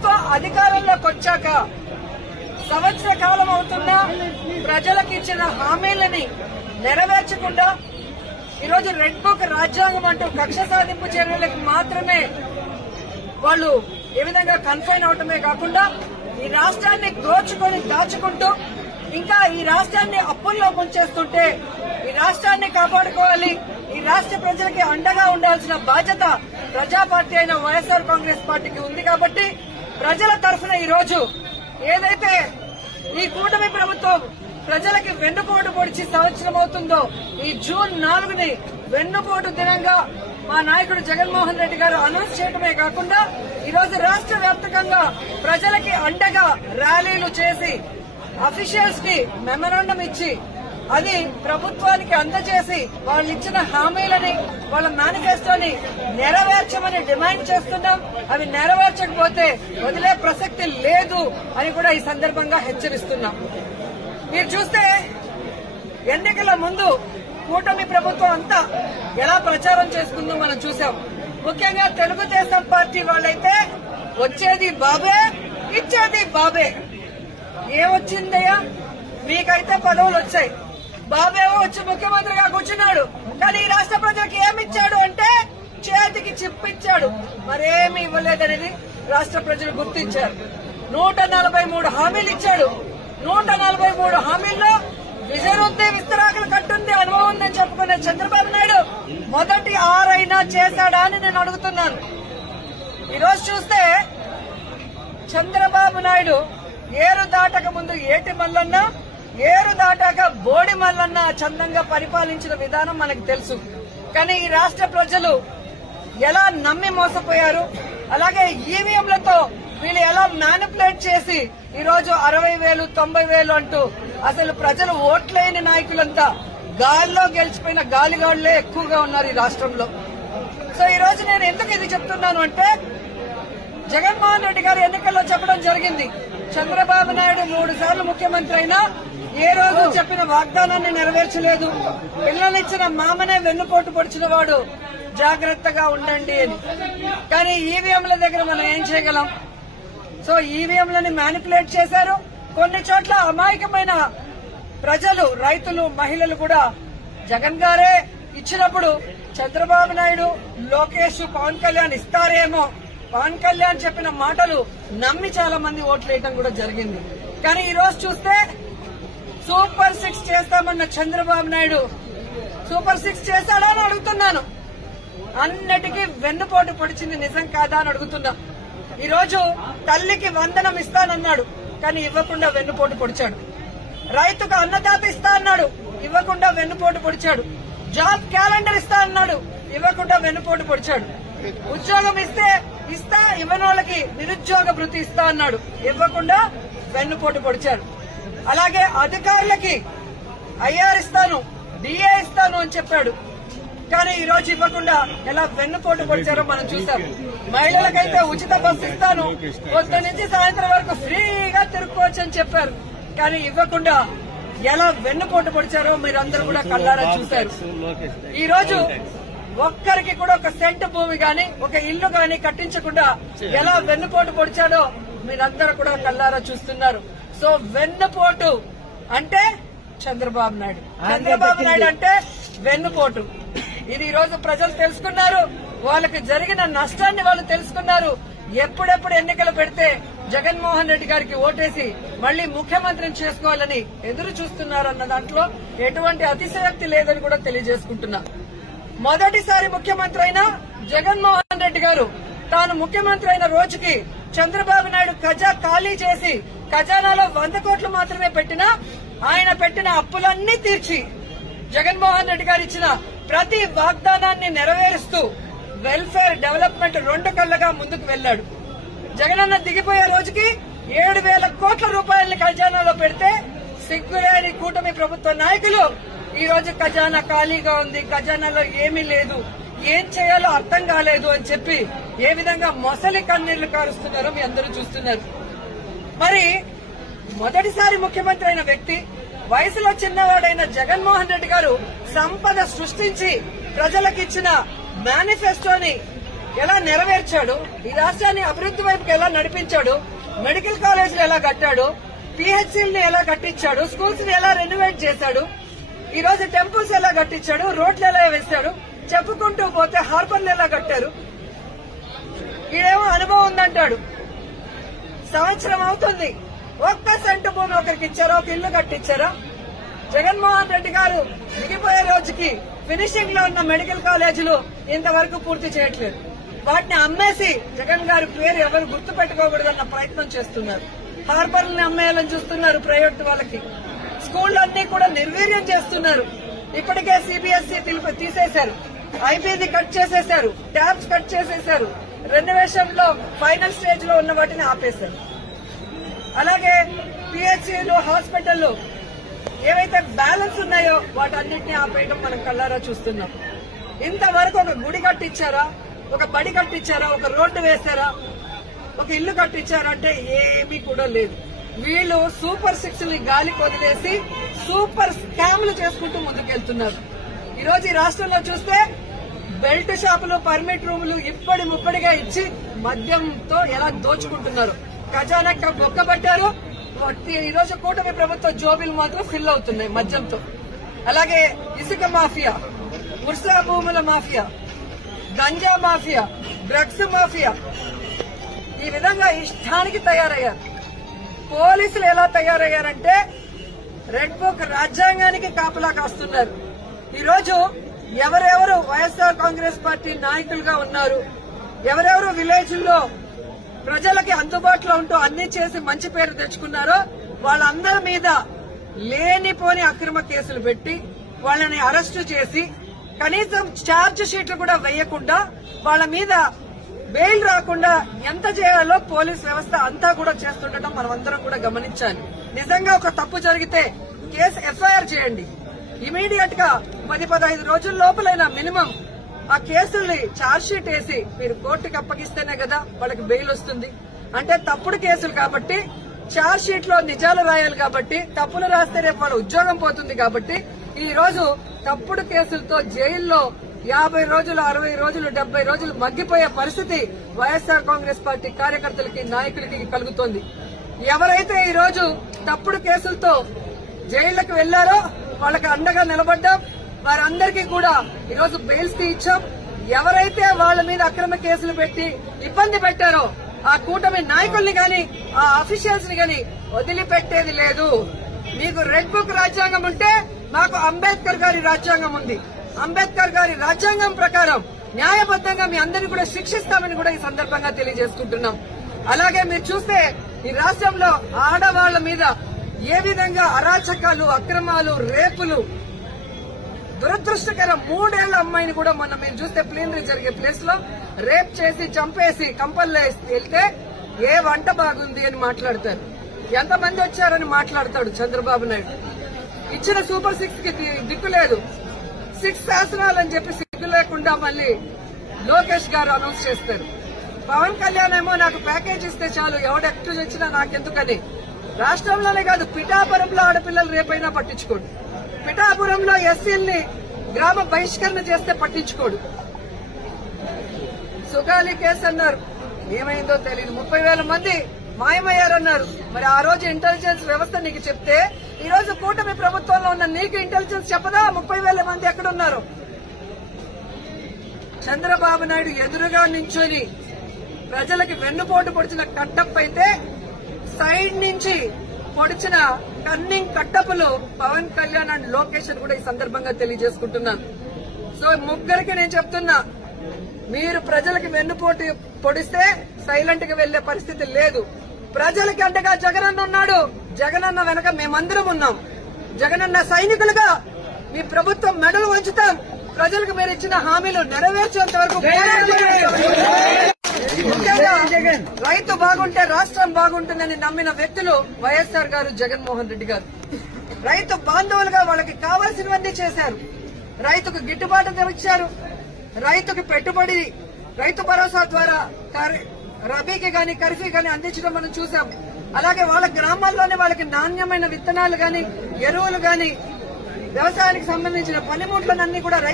ప్రభుత్వం అధికారంలోకి వచ్చాక సంవత్సర కాలం అవుతున్నా ప్రజలకు ఇచ్చిన హామీలని నెరవేర్చకుండా ఈరోజు రెడ్ బుక్ రాజ్యాంగం అంటూ కక్ష సాధింపు చర్యలకు మాత్రమే వాళ్ళు ఏ విధంగా కన్ఫైన్ అవటమే కాకుండా ఈ రాష్ట్రాన్ని దోచుకొని దాచుకుంటూ ఇంకా ఈ రాష్ట్రాన్ని అప్పుల్లో ముంచేస్తుంటే ఈ రాష్ట్రాన్ని కాపాడుకోవాలి, ఈ రాష్ట్ర ప్రజలకి అండగా ఉండాల్సిన బాధ్యత ప్రజా పార్టీ అయిన వైఎస్ఆర్ కాంగ్రెస్ పార్టీకి ఉంది. కాబట్టి ప్రజల తరఫున ఈ రోజు ఏదైతే ఈ కూటమి ప్రభుత్వం ప్రజలకి వెన్నుపోటు పొడిచి సంవత్సరం అవుతుందో ఈ జూన్ 4ని వెన్నుపోటు దినంగా మా నాయకుడు జగన్మోహన్ రెడ్డి గారు అనౌన్స్ చేయడమే కాకుండా ఈరోజు రాష్ట్ర వ్యాప్తంగా ప్రజలకి అండగా ర్యాలీలు చేసి అఫీషియల్స్ కి మెమరాండం ఇచ్చి అది ప్రభుత్వానికి అందజేసి వాళ్ళు ఇచ్చిన హామీలని వాళ్ళ మేనిఫెస్టోని నెరవేర్చమని డిమాండ్ చేస్తున్నాం. అవి నెరవేర్చకపోతే వదిలే ప్రసక్తి లేదు అని కూడా ఈ సందర్భంగా హెచ్చరిస్తున్నాం. మీరు చూస్తే ఎన్నికల ముందు కూటమి ప్రభుత్వం అంతా ఎలా ప్రచారం చేసుకుందో మనం చూసాం. ముఖ్యంగా తెలుగుదేశం పార్టీ వాళ్ళైతే వచ్చేది బాబే ఇచ్చేది బాబే. ఏమొచ్చిందయ్యా, మీకైతే పదవులు వచ్చాయి, బాబేవో వచ్చి ముఖ్యమంత్రిగా కూర్చున్నాడు, కానీ ఈ రాష్ట్ర ప్రజలకు ఏమిచ్చాడు అంటే చేతికి చిప్పిచ్చాడు, మరేమీ ఇవ్వలేదనేది రాష్ట్ర ప్రజలు గుర్తించారు. 143 హామీలు ఇచ్చాడు. 143 హామీల్లో విజయరుద్దే విస్తరాకులు కట్టుంది అనుభవం ఉందని చెప్పుకునే చంద్రబాబు నాయుడు మొదటి 6 అయినా చేశాడా అని నేను అడుగుతున్నాను. ఈరోజు చూస్తే చంద్రబాబు నాయుడు ఏరు దాటక ముందు ఏటి మల్లన్న, ఏరు దాటాక బోడి మల్లన్న చందంగా పరిపాలించిన విధానం మనకు తెలుసు. కానీ ఈ రాష్ట్ర ప్రజలు ఎలా నమ్మి మోసపోయారు, అలాగే ఈవీఎంలతో వీళ్ళు ఎలా మ్యానిపులేట్ చేసి ఈరోజు 60,000 90,000 అంటూ అసలు ప్రజలు ఓట్లేని నాయకులంతా గాల్లో గెలిచిపోయిన గాలిగాళ్లే ఎక్కువగా ఉన్నారు ఈ రాష్ట్రంలో. సో ఈ రోజు నేను ఎందుకు ఇది చెప్తున్నాను అంటే జగన్మోహన్ రెడ్డి గారు ఎన్నికల్లో చెప్పడం జరిగింది, చంద్రబాబు నాయుడు 3 సార్లు ముఖ్యమంత్రి అయినా ఏ రోజు చెప్పిన వాగ్దానాన్ని నెరవేర్చలేదు, పిల్లలిచ్చిన మామనే వెన్నుపోటు పొడిచిన వాడు, జాగ్రత్తగా ఉండండి అని. కానీ ఈవీఎంల దగ్గర మనం ఏం చేయగలం? సో ఈవీఎంలని మ్యానిపులేట్ చేశారు. కొన్ని చోట్ల అమాయకమైన ప్రజలు, రైతులు, మహిళలు కూడా జగన్ గారే ఇచ్చినప్పుడు చంద్రబాబు నాయుడు, లోకేష్, పవన్ కళ్యాణ్ ఇస్తారేమో, పవన్ కళ్యాణ్ చెప్పిన మాటలు నమ్మి చాలా మంది ఓట్లు వేయడం కూడా జరిగింది. కానీ ఈ రోజు చూస్తే సూపర్ 6 చేస్తామన్న చంద్రబాబు నాయుడు సూపర్ 6 చేశాడా అని అడుగుతున్నాను. అన్నిటికీ వెన్నుపోటు పొడిచింది నిజం కాదా అని అడుగుతున్నా. ఈ రోజు తల్లికి వందనం ఇస్తానన్నాడు, కానీ ఇవ్వకుండా వెన్నుపోటు పొడిచాడు. రైతుకు అన్నదాత ఇస్తా అన్నాడు, ఇవ్వకుండా వెన్నుపోటు పొడిచాడు. జాబ్ క్యాలెండర్ ఇస్తా అన్నాడు, ఇవ్వకుండా వెన్నుపోటు పొడిచాడు. ఉద్యోగం ఇస్తా ఇవ్వని వాళ్ళకి నిరుద్యోగ భృతి ఇస్తా అన్నాడు, ఇవ్వకుండా వెన్నుపోటు పొడిచాడు. అలాగే అధికారులకి ఐఆర్ ఇస్తాను, డిఏ ఇస్తాను అని చెప్పాడు, కానీ ఈ రోజు ఇవ్వకుండా ఎలా వెన్నుపోటు పొడిచారో మనం చూసాం. మహిళలకైతే ఉచిత బస్సు ఇస్తాను, పొద్దు నుంచి సాయంత్రం వరకు ఫ్రీగా తిరుక్కోవచ్చు అని చెప్పారు, కానీ ఇవ్వకుండా ఎలా వెన్నుపోటు పొడిచారో మీరందరూ కూడా కళ్ళారా చూశారు. ఈ రోజు ఒక్కరికి కూడా ఒక సెంటు భూమి గాని, ఒక ఇల్లు గాని కట్టించకుండా ఎలా వెన్నుపోటు పొడిచాడో మీరందరూ కూడా కళ్ళారా చూస్తున్నారు. సో వెన్నుపోటు అంటే చంద్రబాబు నాయుడు, చంద్రబాబు నాయుడు అంటే వెన్నుపోటు. ఇది ఈ రోజు ప్రజలు తెలుసుకున్నారు, వాళ్ళకి జరిగిన నష్టాన్ని వాళ్ళు తెలుసుకున్నారు. ఎప్పుడెప్పుడు ఎన్నికలు పెడితే జగన్మోహన్ రెడ్డి గారికి ఓటేసి మళ్లీ ముఖ్యమంత్రిని చేసుకోవాలని ఎదురు చూస్తున్నారన్న దాంట్లో ఎటువంటి అతిశయోక్తి లేదని కూడా తెలియజేసుకుంటున్నా. మొదటిసారి ముఖ్యమంత్రి అయిన జగన్మోహన్ రెడ్డి గారు తాను ముఖ్యమంత్రి అయిన రోజుకి చంద్రబాబు నాయుడు ఖజా ఖాళీ చేసి ఖజానాలో 100 కోట్లు మాత్రమే పెట్టినా ఆయన పెట్టిన అప్పులన్నీ తీర్చి జగన్మోహన్ రెడ్డి గారు ఇచ్చిన ప్రతి వాగ్దానాన్ని నెరవేరుస్తూ వెల్ఫేర్ డెవలప్మెంట్ 2 కళ్లగా ముందుకు వెళ్లాడు. జగనన్న దిగిపోయే రోజుకి 7,000 కోట్ల రూపాయలని ఖజానాలో పెడితే సిగ్గులేని కూటమి ప్రభుత్వ నాయకులు ఈ రోజు ఖజానా ఖాళీగా ఉంది, ఖజానాలో ఏమీ లేదు, ఏం చేయాలో అర్థం కాలేదు అని చెప్పి ఏ విధంగా మొసలి కన్నీళ్లు కారుస్తున్నారో మీ అందరూ చూస్తున్నారు. మరి మొదటిసారి ముఖ్యమంత్రి అయిన వ్యక్తి, వయసులో చిన్నవాడైన జగన్మోహన్ రెడ్డి గారు సంపద సృష్టించి ప్రజలకు ఇచ్చిన మేనిఫెస్టోని ఎలా నెరవేర్చాడు, ఈ రాష్ట్రాన్ని అభివృద్ధి వైపుకి ఎలా నడిపించాడు, మెడికల్ కాలేజీలు ఎలా కట్టాడు, పిహెచ్సిల్ని ఎలా కట్టించాడు, స్కూల్స్ ని ఎలా రెనోవేట్ చేశాడు, ఈ రోజు టెంపుల్స్ ఎలా కట్టించాడు, రోడ్లు ఎలా వేశాడు, చెప్పుకుంటూ పోతే హార్బర్లు ఎలా కట్టారు. ఈడేమో అనుభవం ఉందంటాడు. సంవత్సరం అవుతుంది, ఒక్క సెంటు భూమి ఒకరికి ఇచ్చారా, ఒక ఇల్లు కట్టించారా? జగన్మోహన్ రెడ్డి గారు దిగిపోయే రోజుకి ఫినిషింగ్ లో ఉన్న మెడికల్ కాలేజీలు ఇంతవరకు పూర్తి చేయట్లేదు. వాటిని అమ్మేసి జగన్ గారి పేరు ఎవరు గుర్తు పెట్టుకోకూడదన్న ప్రయత్నం చేస్తున్నారు. హార్బర్లను అమ్మేయాలని చూస్తున్నారు ప్రైవేట్ వాళ్ళకి. స్కూళ్లన్నీ కూడా నిర్వీర్యం చేస్తున్నారు. ఇప్పటికే సిబిఎస్ఈ తీసేశారు, ఐబీది కట్ చేసేశారు, ట్యాబ్స్ కట్ చేసేశారు, రెనోవేషన్ లో ఫైనల్ స్టేజ్ లో ఉన్న వాటిని ఆపేశారు. అలాగే పిహెచ్సిలు, హాస్పిటళ్లు ఏవైతే బ్యాలెన్స్ ఉన్నాయో వాటన్నిటిని ఆపేయడం మనం కళ్ళారా చూస్తున్నాం. ఇంతవరకు ఒక గుడి కట్టించారా, ఒక బడి కట్టించారా, ఒక రోడ్డు వేశారా, ఒక ఇల్లు కట్టించారా అంటే ఏమీ కూడా లేదు. వీళ్ళు సూపర్ సిక్స్ ని గాలికి వదిలేసి సూపర్ స్కామ్లు చేసుకుంటూ ముందుకెళ్తున్నారు. ఈ రోజు ఈ రాష్ట్రంలో చూస్తే బెల్ట్ షాపులు, పర్మిట్ రూములు ఇప్పటి ముప్పటిగా ఇచ్చి మద్యంతో ఎలా దోచుకుంటున్నారు. ఖజానా బొక్కబట్టారు. ఈ రోజు కూటమి ప్రభుత్వ జోబీలు మాత్రం ఫిల్ అవుతున్నాయి మద్యంతో. అలాగే ఇసుక మాఫియా, ఉర్సా భూముల mafia, ganja mafia, drugs mafia, ఈ విధంగా ఇష్టానికి తయారయ్యారు. పోలీసులు ఎలా తయారయ్యారంటే రెడ్ బుక్ రాజ్యాంగానికి కాపలా కాస్తున్నారు. ఈ రోజు ఎవరెవరు వైఎస్ఆర్ కాంగ్రెస్ పార్టీ నాయకులుగా ఉన్నారు, ఎవరెవరు విలేజ్ల్లో ప్రజలకి అందుబాటులో ఉంటూ అన్ని చేసి మంచి పేరు తెచ్చుకున్నారో వాళ్ళందరి మీద లేనిపోని అక్రమ కేసులు పెట్టి వాళ్ళని అరెస్టు చేసి కనీసం ఛార్జ్ షీట్లు కూడా వేయకుండా వాళ్ళ మీద బెయిల్ రాకుండా ఎంత చేయాలో పోలీస్ వ్యవస్థ అంతా కూడా చేస్తుండటం మనం అందరం కూడా గమనించాలి. నిజంగా ఒక తప్పు జరిగితే కేసు ఎఫ్ఐఆర్ చేయండి. ఇమీడియట్ గా 10-15 రోజుల లోపలైనా మినిమం ఆ కేసుల్ని ఛార్జ్ షీట్ వేసి మీరు కోర్టుకి అప్పగిస్తేనే కదా వాళ్ళకి బెయిల్ వస్తుంది. అంటే తప్పుడు కేసులు కాబట్టి ఛార్జ్ షీట్ లో నిజాలు రాయాలి కాబట్టి, తప్పులు రాస్తే రేపు వాళ్ళ ఉద్యోగం పోతుంది కాబట్టి ఈ రోజు తప్పుడు కేసులతో జైల్లో 50 రోజులు, 60 రోజులు, 70 రోజులు మగ్గిపోయే పరిస్థితి వైఎస్ఆర్ కాంగ్రెస్ పార్టీ కార్యకర్తలకి, నాయకులకి కలుగుతోంది. ఎవరైతే ఈ రోజు తప్పుడు కేసులతో జైళ్లకు వెళ్లారో వాళ్ళకి అండగా నిలబడ్డాం. వారందరికీ కూడా ఈరోజు బెయిల్స్ ఇచ్చాం. ఎవరైతే వాళ్ళ మీద అక్రమ కేసులు పెట్టి ఇబ్బంది పెట్టారో ఆ కూటమి నాయకుల్ని గాని, ఆ అఫీషియల్స్ ని గాని వదిలిపెట్టేది లేదు. మీకు రెడ్ బుక్ రాజ్యాంగం ఉంటే మాకు అంబేద్కర్ గారి రాజ్యాంగం ఉంది. అంబేద్కర్ గారి రాజ్యాంగం ప్రకారం న్యాయబద్దంగా మీ అందరినీ కూడా శిక్షిస్తామని కూడా ఈ సందర్భంగా తెలియజేసుకుంటున్నాం. అలాగే మీరు చూస్తే ఈ రాష్ట్రంలో ఆడవాళ్ల మీద ఏ విధంగా అరాచకాలు, అక్రమాలు, రేపులు, దురదృష్టకరం 3 ఏళ్ల అమ్మాయిని కూడా మొన్న మీరు చూస్తే ప్లీనరీ జరిగే ప్లేస్ లో రేప్ చేసి చంపేసి కంపల్లో వెళ్తే ఏ వంట బాగుంది అని మాట్లాడతారు. ఎంతమంది వచ్చారని మాట్లాడతాడు చంద్రబాబు నాయుడు. ఇచ్చిన సూపర్ 6 కి దిక్కు లేదు. 6 శాసనాలని చెప్పి సిగ్గు లేకుండా మళ్ళీ లోకేష్ గారు అనౌన్స్ చేస్తారు. పవన్ కళ్యాణ్ ఏమో నాకు ప్యాకేజ్ ఇస్తే చాలు, ఎవడెక్టు వచ్చినా నాకెందుకని. రాష్ట్రంలోనే కాదు పిఠాపురంలో ఆడపిల్లలు రేపైనా పట్టించుకోడు. పిఠాపురంలో ఎస్సీల్ని గ్రామ బహిష్కరణ చేస్తే పట్టించుకోడు. సుగాలి కేసు అన్నారు, ఏమైందో తెలియదు. 30,000 మంది మాయమయ్యారన్నారు. మరి ఆ రోజు ఇంటెలిజెన్స్ వ్యవస్థ నీకు చెప్తే ఈ రోజు కూటమి ప్రభుత్వంలో ఉన్న నీకు ఇంటెలిజెన్స్ చెప్పదా 30,000 మంది ఎక్కడున్నారు? చంద్రబాబు నాయుడు ఎదురుగా నించొని ప్రజలకి వెన్నుపోటు పొడిచిన కట్టప్ అయితే సైడ్ నుంచి పొడిచిన కన్నింగ్ కట్టపులు పవన్ కళ్యాణ్ అండ్ లోకేష్ అని కూడా ఈ సందర్భంగా తెలియజేసుకుంటున్నాను. సో ముగ్గురికి నేను చెప్తున్నా, మీరు ప్రజలకి వెన్నుపోటు పొడిస్తే సైలెంట్ గా వెళ్లే పరిస్థితి లేదు. ప్రజలకి అంటగా జగనన్న ఉన్నాడు. జగనన్న వెనక మేమందరం ఉన్నాం. జగనన్న సైనికులుగా మీ ప్రభుత్వం మెడలు వంచుతాం. ప్రజలకు మీరు ఇచ్చిన హామీలు నెరవేర్చేంత వరకు ముఖ్యంగా రైతు బాగుంటే రాష్ట్రం బాగుంటుందని నమ్మిన వ్యక్తులు వైఎస్ఆర్ గారు, జగన్మోహన్ రెడ్డి గారు. రైతు బాంధవులుగా వాళ్ళకి కావాల్సినవన్నీ చేశారు. రైతుకు గిట్టుబాటు ధర ఇచ్చారు. రైతుకి పెట్టుబడి రైతు భరోసా ద్వారా రబీకి గాని, ఖరీఫ్కి గాని అందించడం మనం చూసాం. అలాగే వాళ్ళ గ్రామాల్లోనే వాళ్ళకి నాణ్యమైన విత్తనాలు గాని, ఎరువులు గాని, వ్యవసాయానికి సంబంధించిన పనిముట్లనన్నీ కూడా